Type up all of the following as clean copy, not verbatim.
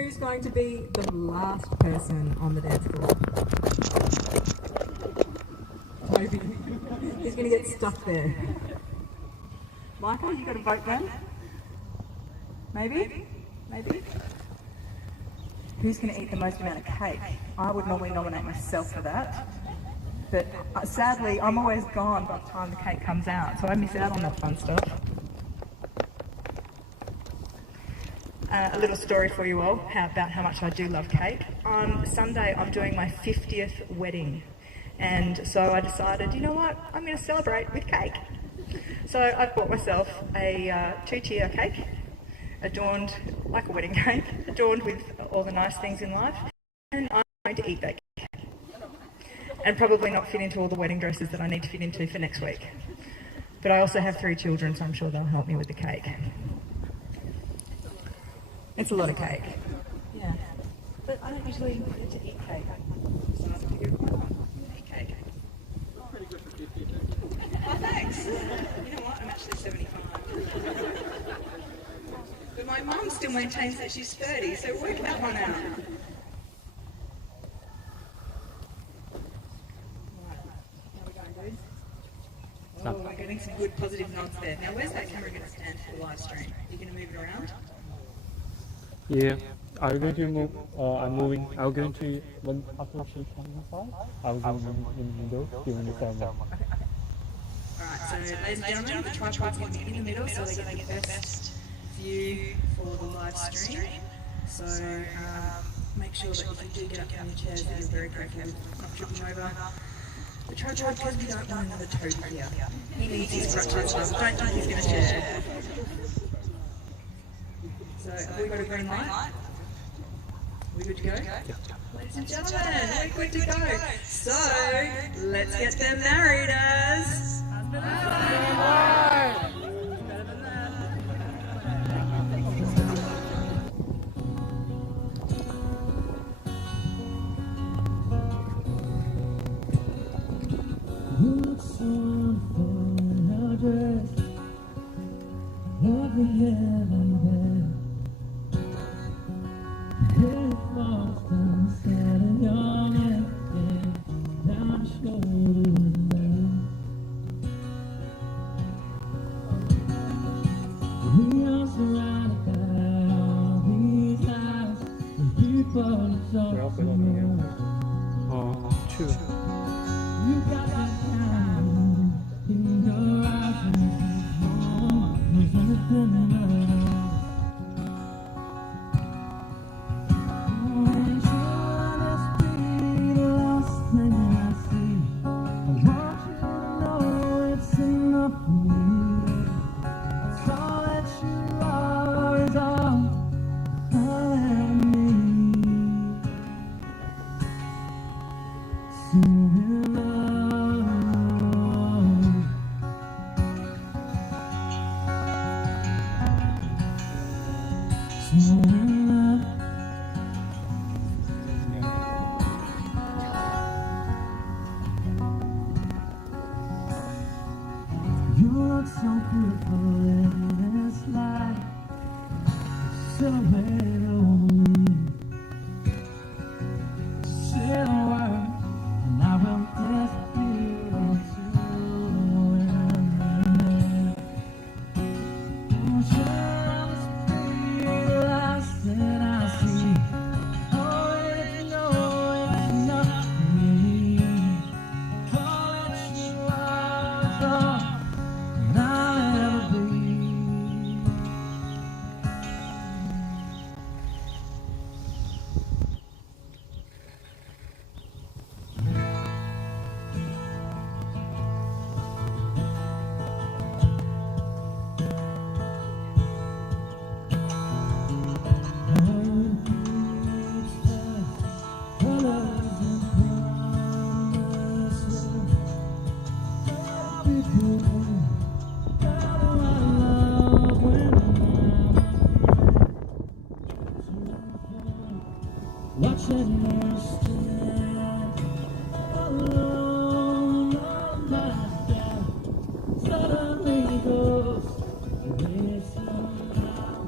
Who's going to be the last person on the dance floor? Toby. He's going to get stuck there. Michael, you got a vote then? Maybe? Maybe? Who's going to eat the most amount of cake? I would normally nominate myself for that. But sadly, I'm always gone by the time the cake comes out, so I miss out on that fun stuff. A little story for you all about how much I do love cake. On Sunday, I'm doing my 50th wedding. And so I decided, you know what, I'm going to celebrate with cake. So I bought myself a 2-tier cake, adorned like a wedding cake, adorned with all the nice things in life. And I'm going to eat that cake. And probably not fit into all the wedding dresses that I need to fit into for next week. But I also have 3 children, so I'm sure they'll help me with the cake. It's a lot of cake. Yeah. But I don't usually get to eat cake. Eat cake. Oh, thanks. You know what? I'm actually 75. But my mum still maintains that she's 30, so work that one out. Oh, we're getting some good positive nods there. Now, where's that camera going to stand for the live stream? Are you going to move it around? Yeah. Are you going to move? I'm moving. Are you going to, when after she comes inside, I will go in the middle during the ceremony. Okay. Alright, so ladies and gentlemen, the tripod's going to be in the middle so they get the best view for the live stream. So make sure that if you do get up from your chairs that you're very careful with not tripping over the tripod, because we don't want another Toby here. He needs his crutches, so don't think he's going to share. So have we got a green light? Are we good to go? Ladies and gentlemen, we're good to go. So let's get them married as husband and wife. Better than that. You look so wonderful in her dress, lovely hair like that. It falls down the side of your neck, yeah, down your shoulders down. We are surrounded by all these eyes, and people are talking. Oh, true. You got that kind in your eyes, and there's anything in her eyes. And sure, this be the last thing I see. I want you to know it's enough for me. It's all that you are is all I need. So in love, so in love. You look so beautiful in this light, silhouette over me. Say the word, and I will disappear into the wind. And shall this be the last that I see? Oh, if you know it's enough for me. All that you are is all that I'll ever be. Watching you stand alone on my death suddenly goes away somehow.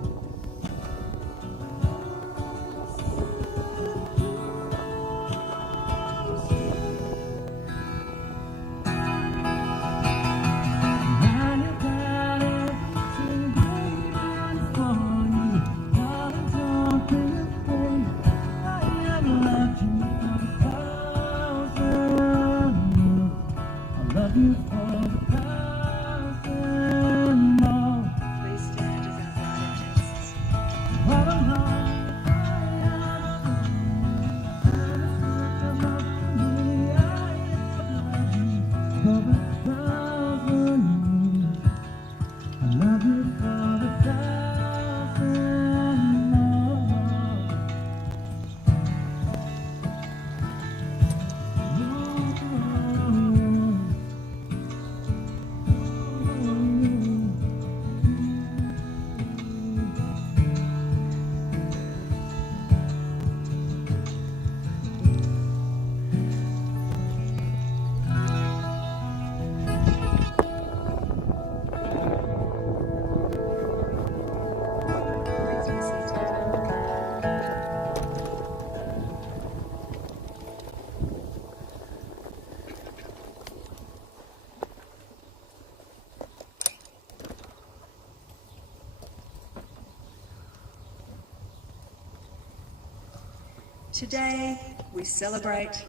Today, we celebrate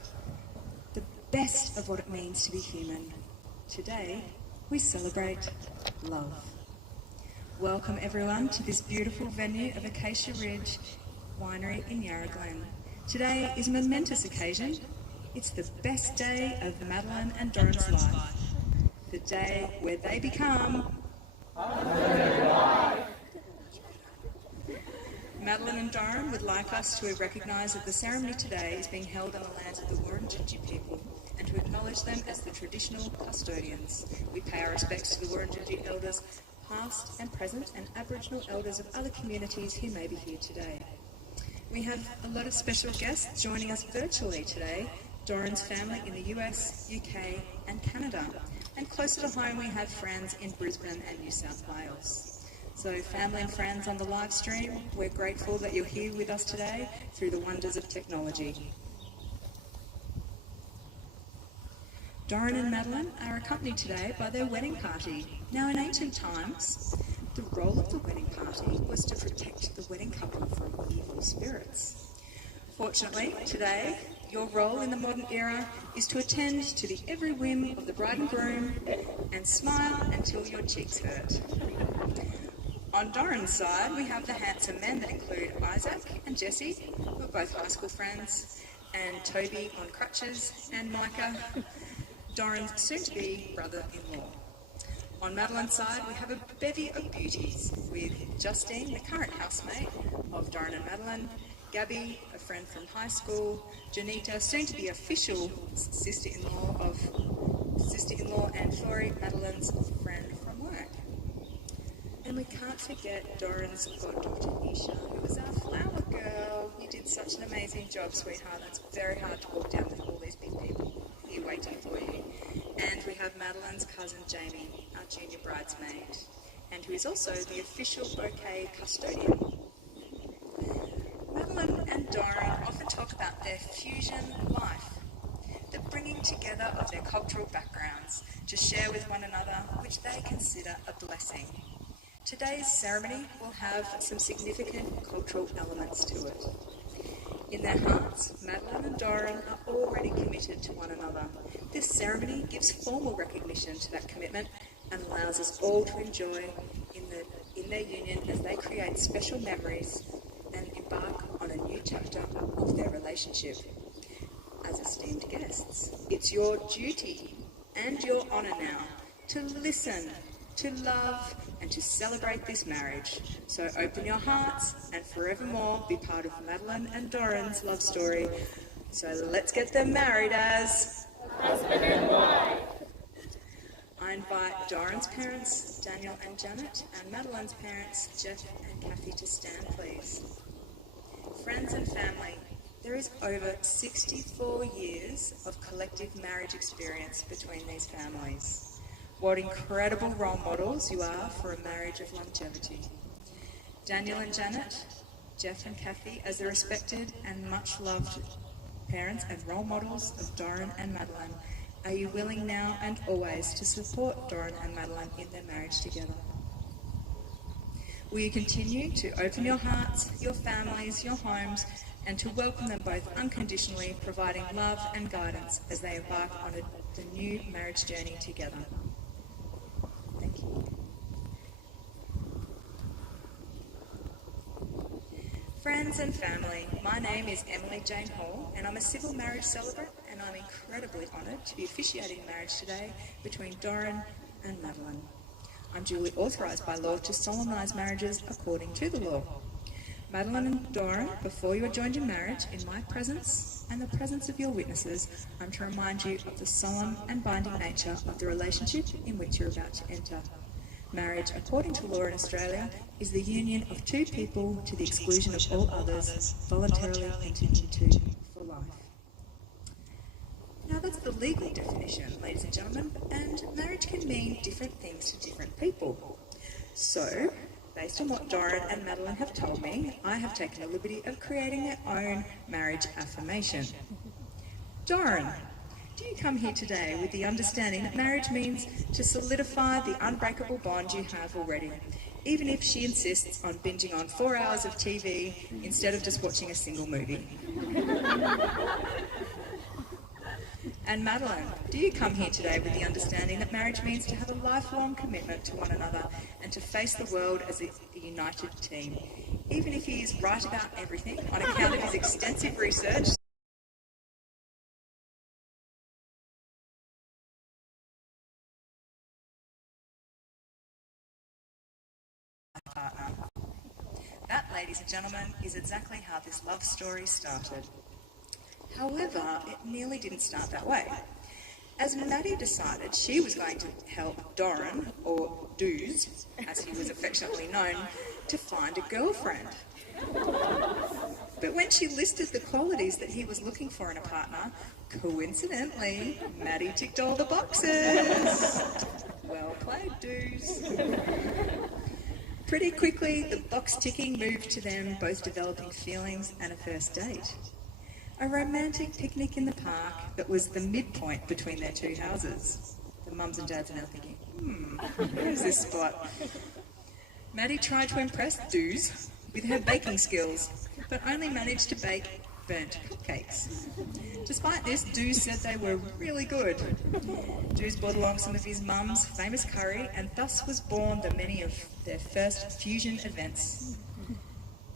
the best of what it means to be human. Today, we celebrate love. Welcome everyone to this beautiful venue of Acacia Ridge Winery in Yarra Glen. Today is a momentous occasion. It's the best day of Madeline and Dorron's life. The day where they become Madeline and Dorron would like us to recognise that the ceremony today is being held on the lands of the Wurundjeri people and to acknowledge them as the traditional custodians. We pay our respects to the Wurundjeri elders, past and present, and Aboriginal elders of other communities who may be here today. We have a lot of special guests joining us virtually today, Dorron's family in the US, UK and Canada. And closer to home we have friends in Brisbane and New South Wales. So family and friends on the live stream, we're grateful that you're here with us today through the wonders of technology. Dorron and Madeline are accompanied today by their wedding party. Now in ancient times, the role of the wedding party was to protect the wedding couple from evil spirits. Fortunately, today, your role in the modern era is to attend to the every whim of the bride and groom and smile until your cheeks hurt. On Dorron's side, we have the handsome men that include Isaac and Jesse, who are both high school friends, and Toby on crutches, and Micah, Dorron's soon-to-be brother-in-law. On Madeline's side, we have a bevy of beauties, with Justine, the current housemate of Dorron and Madeline, Gabby, a friend from high school, Janita, soon-to-be official sister-in-law, and Flori, Madeline's friend from work. And we can't forget Dorron's goddaughter Nisha, who was our flower girl. You did such an amazing job, sweetheart. It's very hard to walk down with all these big people here waiting for you. And we have Madeline's cousin Jamie, our junior bridesmaid, and who is also the official bouquet custodian. Madeline and Dorron often talk about their fusion life, the bringing together of their cultural backgrounds to share with one another, which they consider a blessing. Today's ceremony will have some significant cultural elements to it. In their hearts, Madeline and Dorron are already committed to one another. This ceremony gives formal recognition to that commitment and allows us all to enjoy in their union as they create special memories and embark on a new chapter of their relationship. As esteemed guests, it's your duty and your honour now to listen, to love and to celebrate this marriage. So open your hearts and forevermore be part of Madeline and Dorron's love story. So let's get them married as husband and wife. I invite Dorron's parents, Daniel and Janet, and Madeline's parents, Jeff and Kathy, to stand, please. Friends and family, there is over 64 years of collective marriage experience between these families. What incredible role models you are for a marriage of longevity. Daniel and Janet, Jeff and Kathy, as the respected and much loved parents and role models of Dorron and Madeline, are you willing now and always to support Dorron and Madeline in their marriage together? Will you continue to open your hearts, your families, your homes, and to welcome them both unconditionally, providing love and guidance as they embark on the new marriage journey together? Thank you. Friends and family, my name is Emily Jane Hall and I'm a civil marriage celebrant, and I'm incredibly honoured to be officiating marriage today between Dorron and Madeline. I'm duly authorised by law to solemnise marriages according to the law. Madeline and Dorron, before you are joined in marriage, in my presence and the presence of your witnesses, I'm to remind you of the solemn and binding nature of the relationship in which you're about to enter. Marriage, according to law in Australia, is the union of two people to the exclusion of all others, voluntarily entered into for life. Now that's the legal definition, ladies and gentlemen, and marriage can mean different things to different people. So, based on what Dorron and Madeline have told me, I have taken the liberty of creating their own marriage affirmation. Dorron, do you come here today with the understanding that marriage means to solidify the unbreakable bond you have already, even if she insists on binging on 4 hours of TV instead of just watching a single movie. And Madeline, do you come here today with the understanding that marriage means to have a lifelong commitment to one another and to face the world as a united team, even if he is right about everything on account of his extensive research? Partner. That, ladies and gentlemen, is exactly how this love story started. However, it nearly didn't start that way, as Maddie decided she was going to help Dorron, or Doos, as he was affectionately known, to find a girlfriend. But when she listed the qualities that he was looking for in a partner, coincidentally, Maddie ticked all the boxes. Well played, Doos. Pretty quickly, the box ticking moved to them both developing feelings and a first date. A romantic picnic in the park that was the midpoint between their two houses. The mums and dads are now thinking, where's this spot? Maddie tried to impress Doos with her baking skills, but only managed to bake burnt cupcakes. Despite this, Doos said they were really good. Doos brought along some of his mum's famous curry, and thus was born the many of their first fusion events.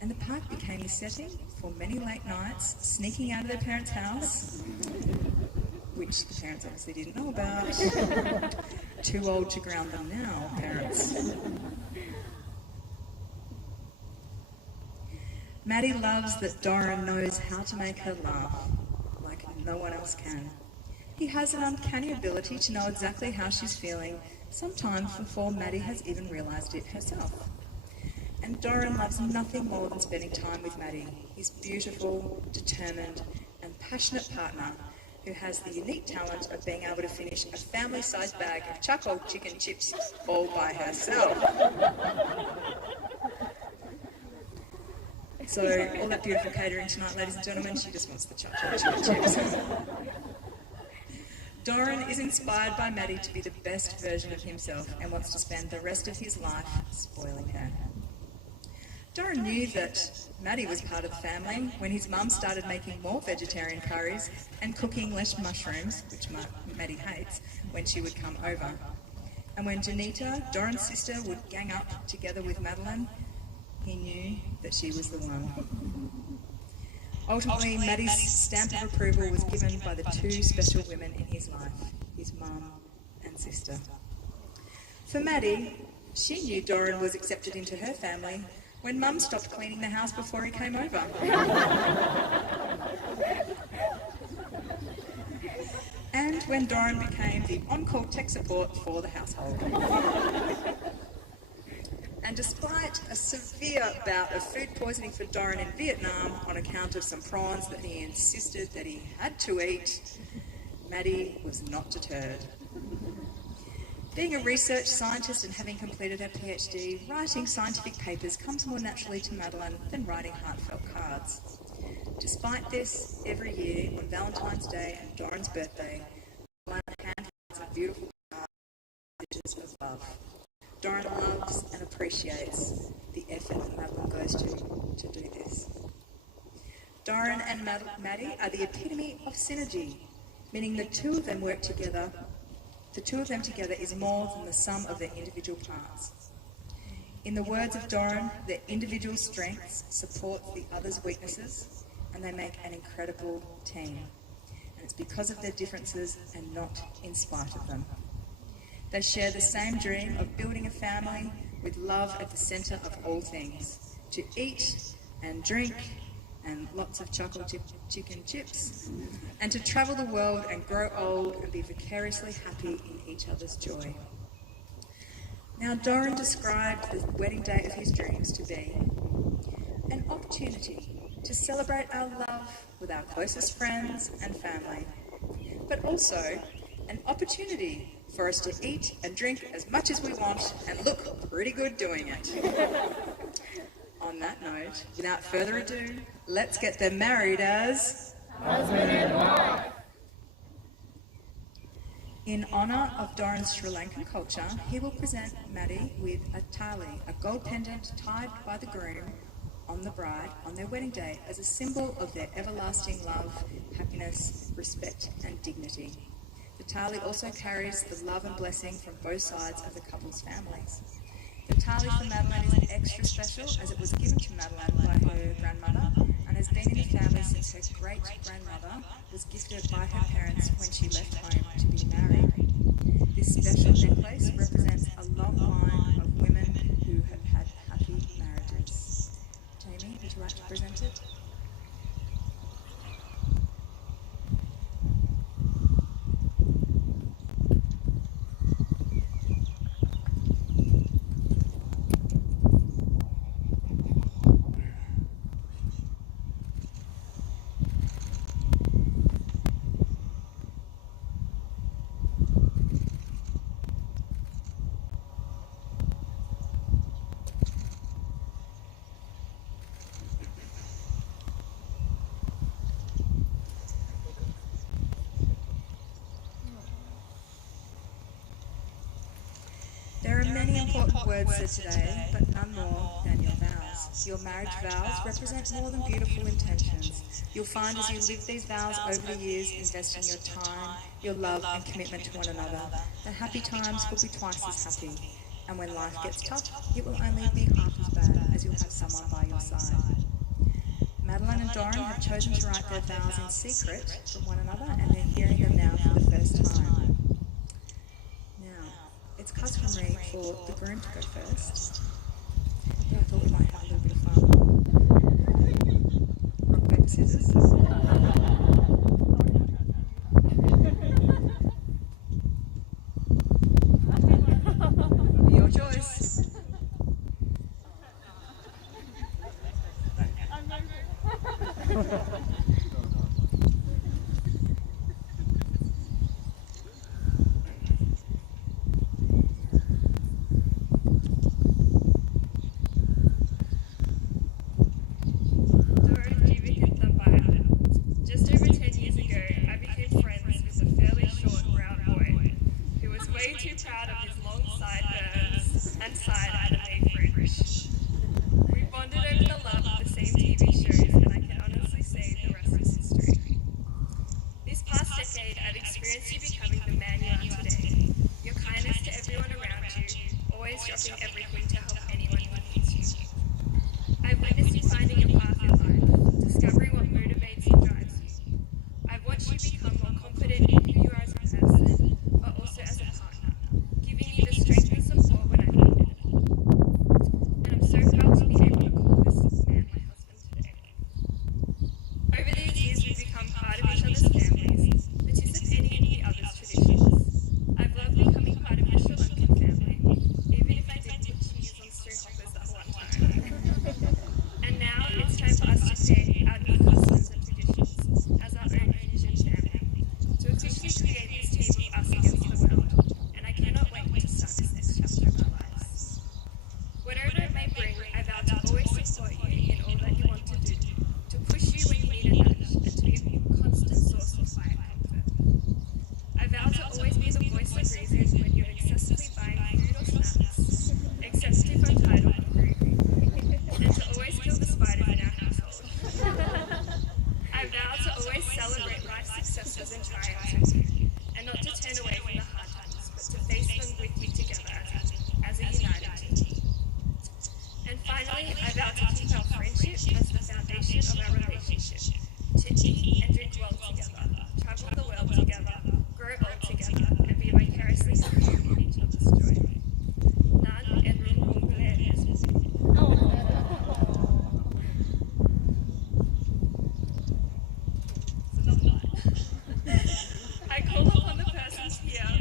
And the park became the setting for many late nights, sneaking out of their parents' house, which the parents obviously didn't know about. Too old to ground them now, parents. Maddie loves that Dorron knows how to make her laugh, like no one else can. He has an uncanny ability to know exactly how she's feeling, sometimes before Maddie has even realised it herself. And Dorron loves nothing more than spending time with Maddie, his beautiful, determined, and passionate partner who has the unique talent of being able to finish a family-sized bag of charcoal chicken chips all by herself. So, all that beautiful catering tonight, ladies and gentlemen, she just wants the charcoal chicken chips. Dorron is inspired by Maddie to be the best version of himself and wants to spend the rest of his life spoiling her. Dorron knew that Maddie was part of the family when his mum started making more vegetarian curries and cooking less mushrooms, which Maddie hates, when she would come over. And when Janita, Dorron's sister, would gang up together with Madeline, he knew that she was the one. Ultimately, Maddie's stamp of approval was given by the two special women in his life, his mum and sister. For Maddie, she knew Dorron was accepted into her family when Mum stopped cleaning the house before he came over. And when Dorron became the on-call tech support for the household. And despite a severe bout of food poisoning for Dorron in Vietnam on account of some prawns that he insisted that he had to eat, Maddie was not deterred. Being a research scientist and having completed her PhD, writing scientific papers comes more naturally to Madeline than writing heartfelt cards. Despite this, every year on Valentine's Day and Dorron's birthday, Madeline handwrites a beautiful card of love. Dorron loves and appreciates the effort that Madeline goes to do this. Dorron and Maddie are the epitome of synergy, meaning the two of them work together. The two of them together is more than the sum of their individual parts. In the words of Dorron, their individual strengths support the other's weaknesses, and they make an incredible team. And it's because of their differences and not in spite of them. They share the same dream of building a family with love at the centre of all things, to eat and drink and lots of chocolate chicken chips, and to travel the world and grow old and be vicariously happy in each other's joy. Now, Dorron described the wedding day of his dreams to be an opportunity to celebrate our love with our closest friends and family, but also an opportunity for us to eat and drink as much as we want and look pretty good doing it. On that note, without further ado, let's get them married as husband and wife. In honour of Dorron's Sri Lankan culture, he will present Maddie with a tali, a gold pendant tied by the groom on the bride on their wedding day as a symbol of their everlasting love, happiness, respect and dignity. The tali also carries the love and blessing from both sides of the couple's families. The tali for Madeline is extra special as it was given to Madeline by her grandmother and has been in the family since her great-grandmother was gifted by her parents when she left home to be married. This special necklace represents a long line of women who have had happy marriages. Jamie, would you like to present it? There are many important words said today, but none more than your vows. Your marriage vows represent more than beautiful intentions. You'll find as you live these vows over the years, investing your time, your love and commitment to one another, the happy times will be twice as happy. And when life gets tough, it will only be half as bad as you'll have someone by your side. Madeline and Dorron have chosen to write their vows in secret from one another, and they're hearing them now for the first time. It's customary for the groom to go first. Yeah, I thought we might have a little bit of fun. Rock, paper, scissors. Your choice. We bonded over the love of the same TV shows, and I can honestly say the rest is history. This past decade, I've experienced you becoming the man you are today. Your kindness to everyone around you, always dropping everything to help anyone who needs you. I've witnessed you finding your path in life, discovering what motivates and drives you. I've watched you become more confident in who you are as a person, but also as a partner, giving you the strength and support when I needed it. And I'm so proud to be able to call this man my husband today. Over these years, we've become part of each other's families, participating in the other's traditions. I've loved becoming part of your Sri Lankan family, even if I did put cheese on string hoppers at one time. And now it's time for us to pay our new customs and traditions as our own Asian family, to officially create this table us against the world. And I cannot wait to start this next chapter of our lives. Whatever it may bring, I vow to always support you in all that you want to do, to push you when you need a nudge, and to be a constant source of fire and comfort. I vow to always be the voice of reason when you're excessively buying food or snacks, except if I'm tired or hungry, and to always kill the spiders in our household. I vow to always celebrate life's successes and triumphs with you, and not to turn away from the hard times, but to face them with you together as a united team. And finally, I vow to keep our friendship as the foundation of our relationship, to eat and drink well together, travel the world together, grow old together, and be vicariously through in each other's joy. Nan en rumble es I call upon the persons here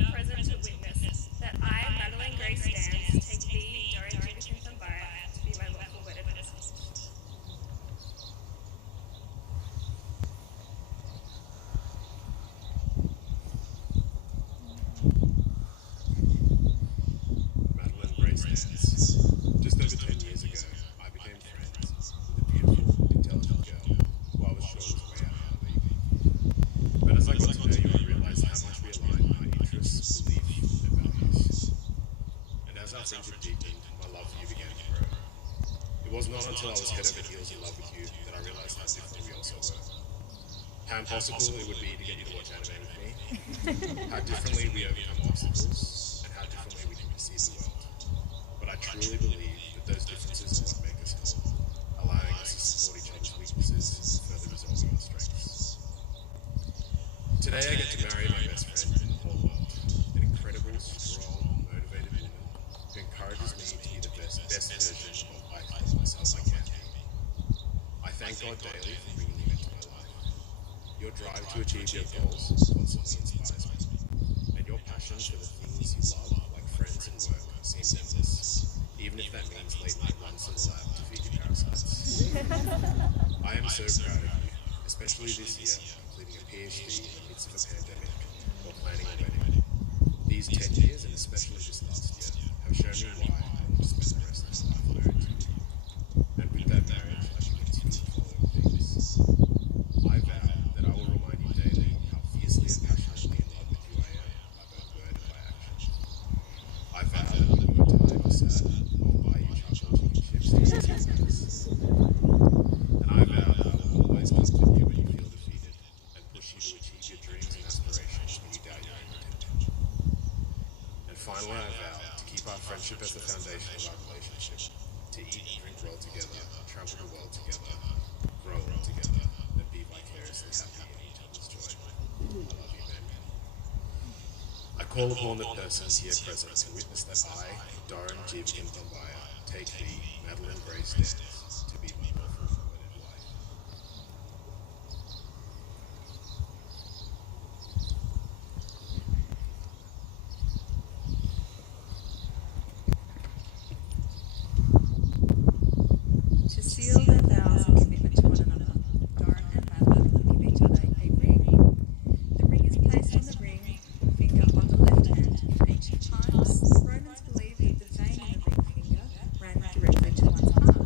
friendship deepened, my love for you began to grow. It was not until I was head over heels in love with you that I realized how different we also were. How impossible it would be to get you to watch anime with me, how differently we overcome obstacles, and how differently we can perceive the world. But I truly believe that those differences are what make us whole, allowing us to support each other's weaknesses and further resolving our strengths. Today I get to marry my best friend in the whole world, an incredible, strong, motivated woman who encourages me to be the best version of myself I can be. I thank God daily for bringing you into my life. Your drive to achieve your goals constantly inspires me, and your passion for the things you love, like friends and work, seems endless, even if that means late night runs in the lab to feed your parasites. I am so proud of you, especially this year, completing a PhD in the midst of a pandemic while planning a wedding. These 10 years, and especially this last year, have shown me why I want to spend the rest of my life married to you. And with that marriage, I should continue the following things. I vow that I will remind you daily how fiercely and passionately in love with you I am, by both word and by action. I vow that when you are tired or sad, I will buy you chocolate and chips to eat your snacks. And I vow that I will always comfort you when you feel defeated and push you to achieve your dreams and aspirations when you doubt your own potential. And finally, I vow to keep our friendship as the foundation of our relationship, to eat and drink well together, travel the world together, grow well together, and be vicariously happy in each other's joy. I love you, baby. I call upon the persons here present to witness that I, Dorron, and Bombaya, take thee, Madeline Grace Dance, to be my lawful wedded wife. To seal their vows and commitment to one another, Dorron and Madeline give each other a ring. The ring is placed on the ring finger on the left hand. In ancient times, Romans believed that the vein in the ring finger ran directly to one's heart.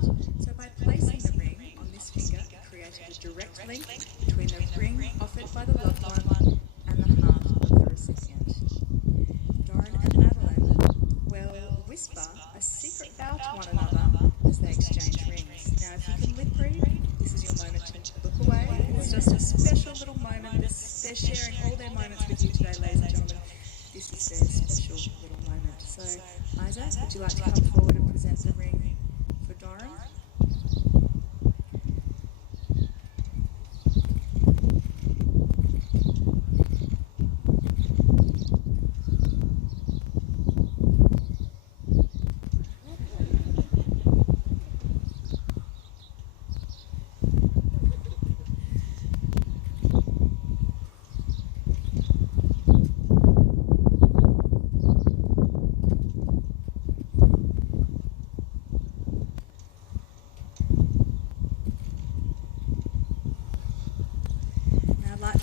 So by placing the ring on this finger, it created a direct link between the ring offered by the loved one and the heart of the recipient. Dorron and Madeline will whisper a secret vow to one another as they exchange rings. Now, if you can lip read, this is your moment to look away. It's just a special little moment. They're sharing all their moments with you today, ladies and gentlemen. This is their special little moment. So, Isaac, would you like to come forward and present the ring for Dorron?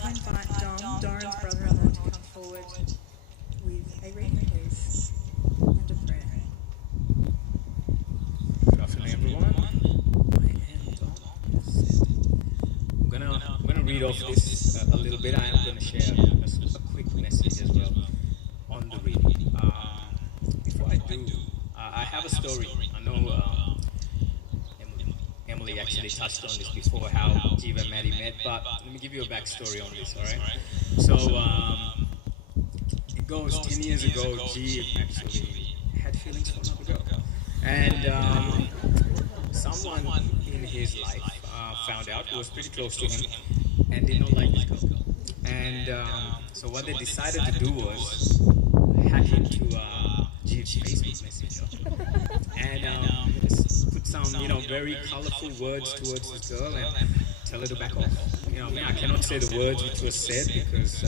Invite Dorron's brother-in-law to come forward with a reading, please, and a prayer. Good afternoon, everyone. I'm gonna read off this a little bit. I am gonna share a quick message as well on the reading. Before I do, I have a story. I know Emily actually touched on this before, how Jeev and Maddie met, but let me give you a backstory on this, alright? So, it goes 10 years ago, Jeev actually had feelings for another girl. And someone in his life found out, who was pretty close to him, and did not like this girl. And so what they decided to do was hack into Jeev's Facebook Messenger and put some, very colorful words towards this girl and tell her to back off. I cannot say the words which were said because,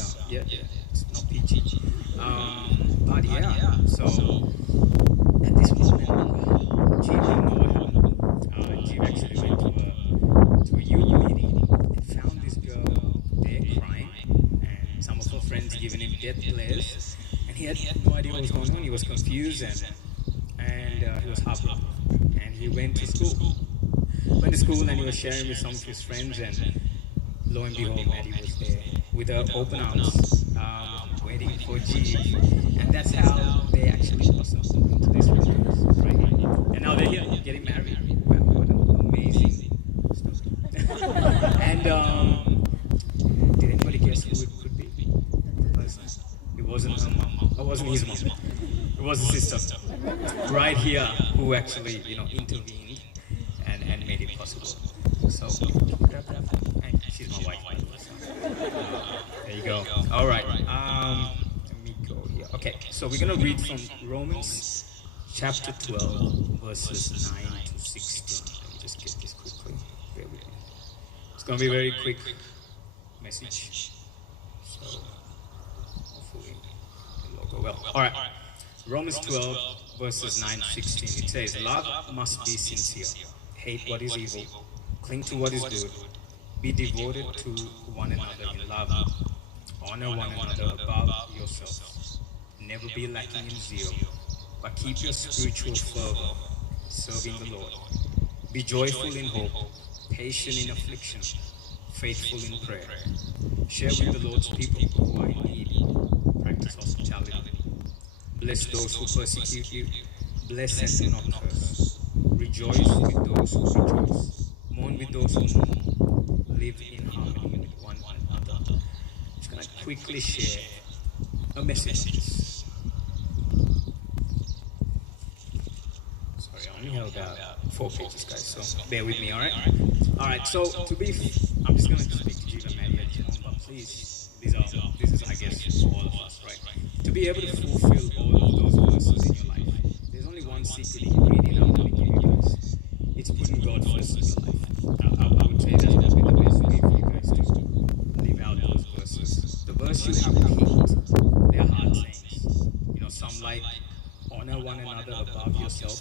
it's not PG. But yeah, so at this moment, Jeev didn't know what happened. Jeev actually went to a youth meeting and found this girl there crying, and some of her friends giving him death glares, and he had no idea what was going on. He was confused and he was heartbroken. And he went to school. And he was sharing with some of his friends, and lo and behold, Maddie was there with her open arms, wedding for G. And that's how they actually blossomed into this relationship, right? And now they're here, getting married. Wow, what an amazing story. And did anybody guess who it could be? It wasn't her mom. It wasn't his mom. It was his sister. Right here, who actually, intervened and made it possible. So, grab that. And she's my wife, by the way. So. There you go. All right. Let me go here. Okay, so we're going to read from Romans chapter 12, verses 9 to 16. Let me just get this quickly. Bear with me. It's going to be a very quick message. So, hopefully it'll go well. All right. Romans 12, verses 9 to 16. It says, love must be sincere. Hate what is evil. Cling to what is good. Be devoted to one another in love. Honor one another above yourselves. Never be lacking in zeal, but keep your spiritual fervor, serving the Lord. Be joyful in hope, patient in affliction, faithful in prayer. Share with the Lord's people who are in need. Practice hospitality. Bless those who persecute you. Bless and do not curse. Rejoice with those who rejoice. Mourn with those who mourn. Live in harmony with one another. I'm just going to quickly share a message. Sorry, I only have about 4 pages, guys, so bear with me, alright? Alright, so I'm just going to speak to Jiva, Maddie, and John, but please, this is, I guess, for all of us, right? To be able to fulfill all of those verses in your life, there's only one secret ingredient I'm going to give you guys. It's putting God first in your life. I would say that's probably the best way for you guys to live out those verses. The verse you have picked, they're hard sayings. Some like honor one another above yourself.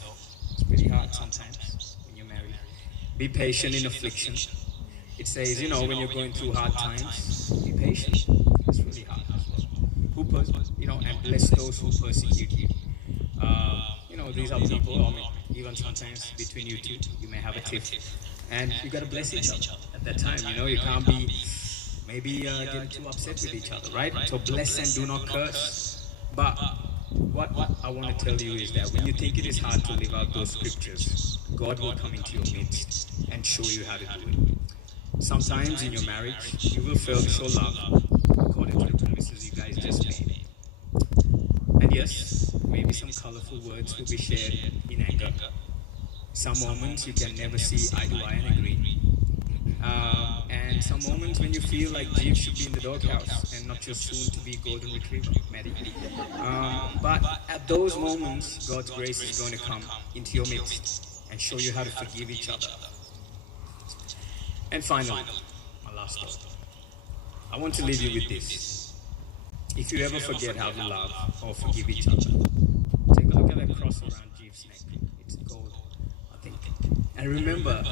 It's pretty hard sometimes when you're married. Be patient in affliction. It says, when you're going through hard times, be patient. It's really hard as well. And bless those who persecute you. These are people, even sometimes between you two, you may have a tiff. And you got to bless each other at that time. You can't be maybe getting too upset with each other, right? So bless and do not curse. But what I want to tell you is that when you think it is hard to live out those scriptures, God will come into your midst and show you how to do it. Sometimes in your marriage, you will fail to show love according to the promises you guys just made. And yes, maybe some colorful words will be shared in anger. Some moments you can never see eye to eye and agree. And some moments when you feel like Jeeves should be in the doghouse and not your soon-to-be golden retriever, Maddie. But at those moments, God's grace is going to come into your midst and show you how to forgive each other. And finally, my last thought. I want to leave you with this. If you ever forget how to love or forgive each other, take a look at that cross around Jeeves' neck. It's gold, I think. And remember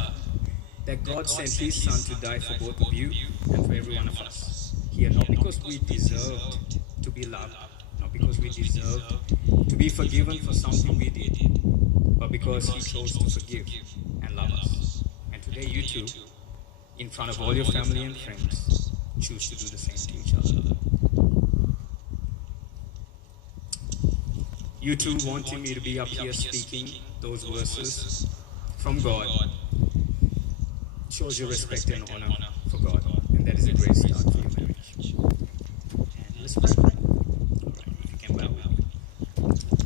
that God sent His Son to die for both of you and for every one of us here, not because we deserved to be loved, not because we deserved to be forgiven for something we did, but because He chose to forgive and love us. And today you too, in front of all your family and friends, choose to do the same to each other. You too wanting me to be up here speaking those verses from God shows your respect and honor for God, and that is a great start for your marriage. And let's pray. All right, if you can bow with me.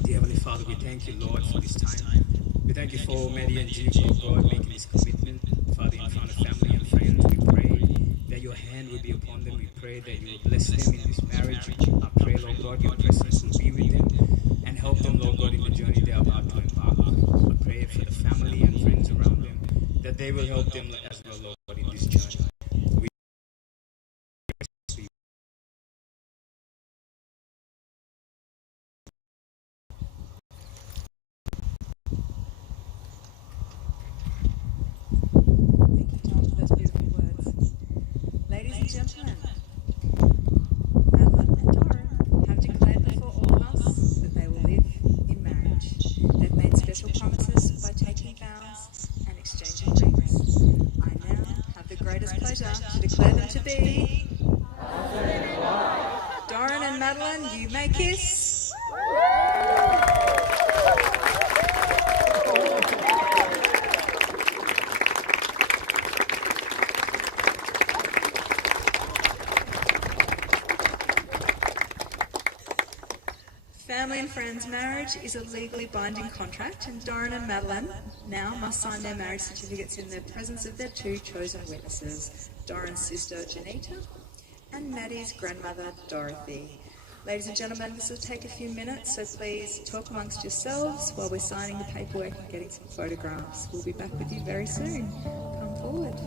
Dear Heavenly Father, we thank you, Lord, for this time. We thank you for Maddie and Jeeves, Lord God, making this commitment, Father, in front of family and friends. We pray that your hand will be upon them. We pray that you will bless them in this marriage. I pray, Lord God, your presence will be with them and help them, Lord God, in the journey they are about to embark on. I pray for the family and friends around them, that they will help them as well, Lord God, in this journey. We Thank you, John, for those beautiful words. Ladies and gentlemen, Madeline and Dorron have declared before all of us that they will live in marriage. They've made special promises by taking vows and exchanging rings. I now have the greatest pleasure to declare them to be Dorron and Madeline. Madeline, you may kiss. Family and friends marriage is a legally binding contract, and Dorron and Madeline now must sign their marriage certificates in the presence of their two chosen witnesses, Dorron's sister Janita and Maddie's grandmother Dorothy. Ladies and gentlemen, this will take a few minutes, so please talk amongst yourselves while we're signing the paperwork and getting some photographs. We'll be back with you very soon. Come forward.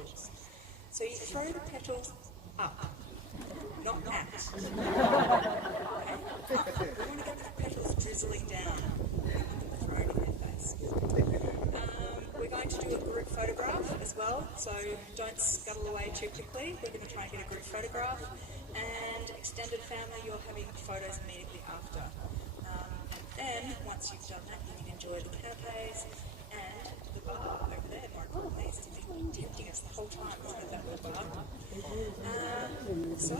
petals. So you throw the petals up, not at. Okay? Up. We want to get the petals drizzling down. We want them thrown in their face. We're going to do a group photograph as well, so don't scuttle away too quickly. We're going to try and get a group photograph, and extended family, you're having photos immediately after. And then, once you've done that, you can enjoy the canapes and the bar over there. More importantly, it's been tempting us the whole time, isn't it, that little bar? So,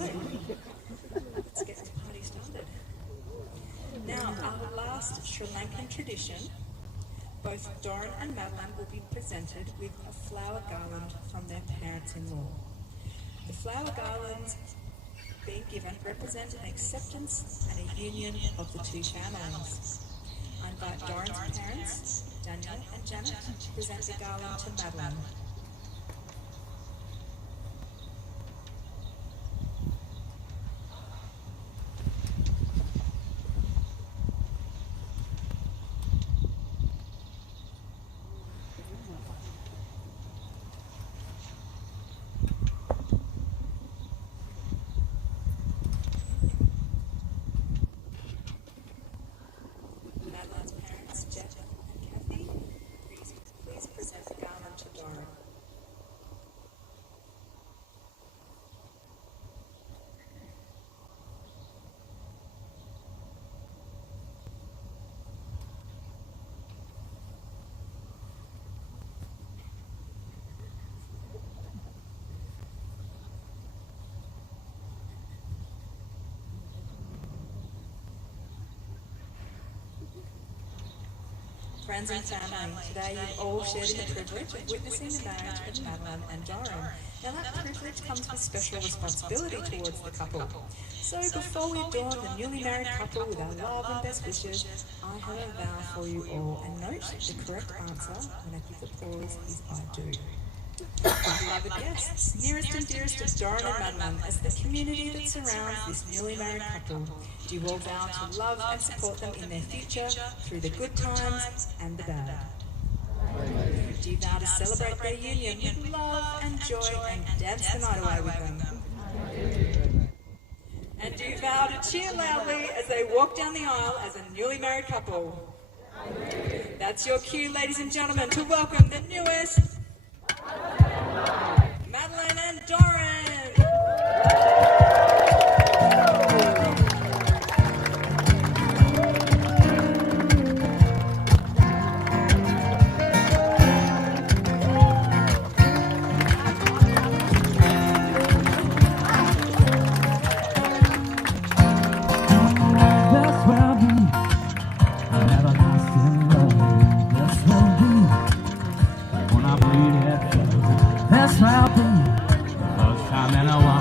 let's get the party started. Now, our last Sri Lankan tradition, both Dorron and Madeline will be presented with a flower garland from their parents-in-law. The flower garlands being given represent an acceptance and a union of the two families. I invite Dorron's parents, Daniel and Janet, to present the garland to Madeline. Madeline's parents, Jeff and Kathy, please present the garland to Dorron. Friends and family, today you've all shared in the privilege of witnessing the marriage of Madeline and Dorron. Now that privilege comes with special responsibility towards the couple. So before we adorn the newly married couple with our love and best wishes, I have a vow for you all, and note the correct answer when I give the pause is I do. Beloved guests, nearest and dearest of Dorron and Madeline, as the community that surrounds this newly married couple, do you all vow to love and support them in their future through the good times and the bad? Do you vow to celebrate their union with love and joy and dance the night away with them? And do you vow to cheer loudly as they walk down the aisle as a newly married couple? That's your cue, ladies and gentlemen, to welcome the newest Madeline and Dorron. That's where I'll be, everlasting love. That's where I'll be, when I bleed at first. That's where I'll be, first time in a while.